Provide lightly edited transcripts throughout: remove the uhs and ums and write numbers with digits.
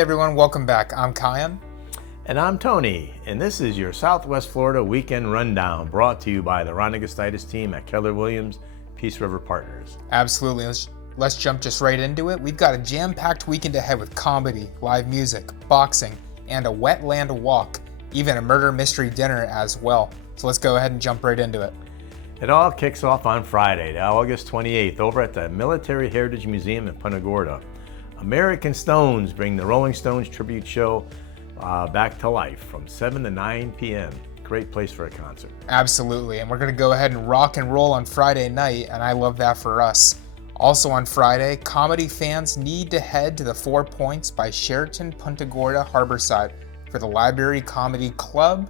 Hey everyone, welcome back. I'm Kaian. And I'm Tony, and this is your Southwest Florida Weekend Rundown, brought to you by the Rhonda Gustitus Team at Keller Peace River Partners. Absolutely. Let's jump just right into it. We've got a jam-packed weekend ahead with comedy, live music, boxing, and a wetland walk, even a murder mystery dinner as well. So let's go ahead and jump right into it. It all kicks off on Friday, August 28th, over at the Military Heritage Museum in Punta Gorda. American Stones bring the Rolling Stones tribute show back to life from 7 to 9 p.m. Great place for a concert. Absolutely, and we're going to go ahead and rock and roll on Friday night, and I love that for us. Also on Friday, comedy fans need to head to the 4 Points by Sheraton Punta Gorda Harborside for the Library Comedy Club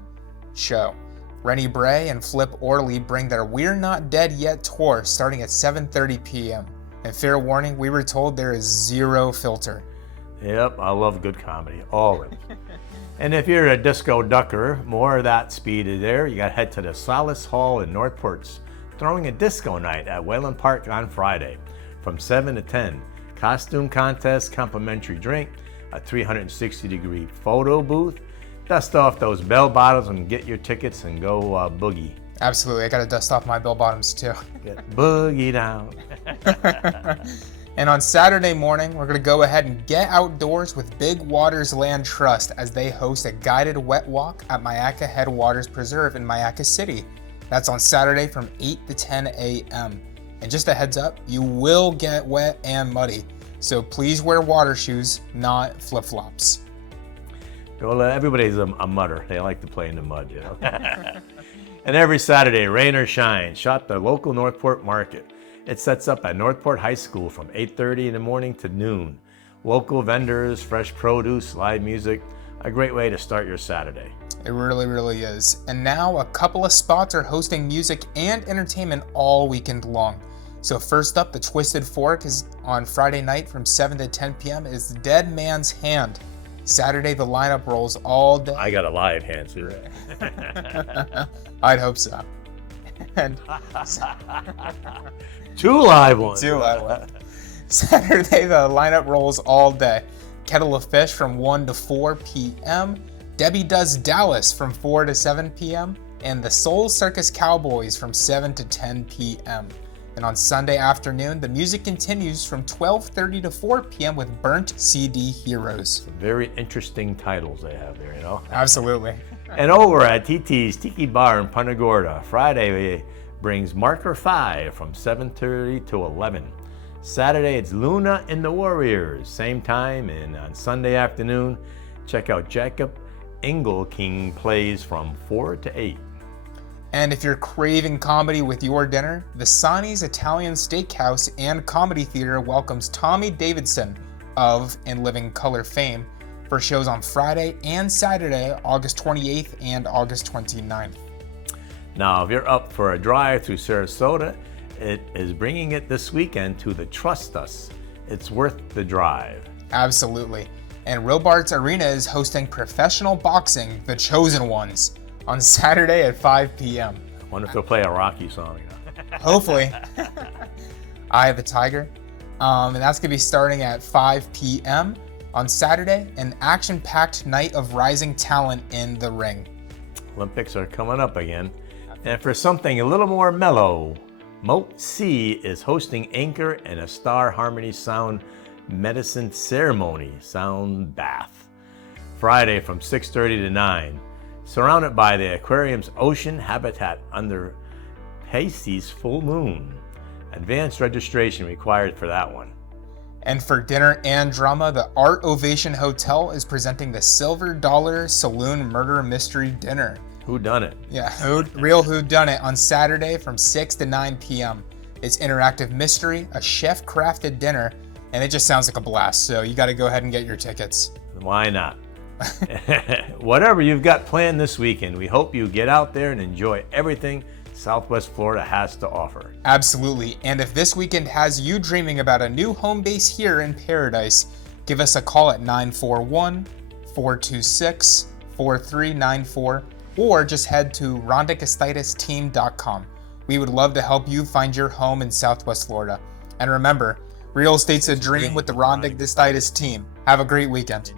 show. Rennie Bray and Flip Orley bring their We're Not Dead Yet tour starting at 7:30 p.m. And fair warning, we were told there is zero filter. Yep, I love good comedy, always. And if you're a disco ducker, more of that speed is there. You got to head to the Solace Hall in Northport's throwing a disco night at Wayland Park on Friday from 7 to 10. Costume contest, complimentary drink, a 360-degree photo booth. Dust off those bell bottoms and get your tickets and go boogie. Absolutely, I got to dust off my bell bottoms too. Get boogie down. And on Saturday morning, we're going to go ahead and get outdoors with Big Waters Land Trust as they host a guided wet walk at Myakka Headwaters Preserve in Myakka City. That's on Saturday from 8 to 10 a.m. And just a heads up, you will get wet and muddy. So please wear water shoes, not flip-flops. Well, everybody's a mudder. They like to play in the mud, you know. And every Saturday, rain or shine, shop the local Northport market. It sets up at Northport High School from 8:30 in the morning to noon. Local vendors, fresh produce, live music, a great way to start your Saturday. It really, really is. And now a couple of spots are hosting music and entertainment all weekend long. So first up, the Twisted Fork is on Friday night from 7 to 10 p.m. is Dead Man's Hand. Saturday, the lineup rolls all day. I got a live hand, too. I'd hope so. And Two live ones. Saturday, the lineup rolls all day. Kettle of Fish from 1 to 4 p.m. Debbie Does Dallas from 4 to 7 p.m. And the Soul Circus Cowboys from 7 to 10 p.m. And on Sunday afternoon, the music continues from 12:30 to 4 p.m. with Burnt CD Heroes. Some very interesting titles they have there, you know? Absolutely. And over at TT's Tiki Bar in Punta Gorda, Friday brings Marker 5 from 7:30 to 11. Saturday, it's Luna and the Warriors, same time. And on Sunday afternoon, check out Jacob Engelking plays from 4 to 8. And if you're craving comedy with your dinner, Visani's Italian Steakhouse and Comedy Theater welcomes Tommy Davidson of In Living Color fame for shows on Friday and Saturday, August 28th and August 29th. Now, if you're up for a drive through Sarasota, it is bringing it this weekend to the Trust Us. It's worth the drive. Absolutely. And Robarts Arena is hosting professional boxing, The Chosen Ones, on Saturday at 5 p.m. I wonder if they'll play a Rocky song. Hopefully. Eye of the Tiger. And that's going to be starting at 5 p.m. on Saturday, an action-packed night of rising talent in the ring. Olympics are coming up again. And for something a little more mellow, Moat C is hosting Anchor and a Star Harmony Sound Medicine Ceremony Sound Bath. Friday from 6:30 to 9. Surrounded by the aquarium's ocean habitat under Pisces full moon. Advanced registration required for that one. And for dinner and drama, the Art Ovation Hotel is presenting the Silver Dollar Saloon Murder Mystery Dinner. Who done it? Yeah, real who done it on Saturday from 6 to 9 p.m. It's interactive mystery, a chef-crafted dinner, and it just sounds like a blast. So you got to go ahead and get your tickets. Why not? Whatever you've got planned this weekend, we hope you get out there and enjoy everything Southwest Florida has to offer. Absolutely. And if this weekend has you dreaming about a new home base here in Paradise, give us a call at 941-426-4394 or just head to RhondaGustitusteam.com. We would love to help you find your home in Southwest Florida. And remember, real estate's a dream with the Rhonda Gustitus Team. Have a great weekend.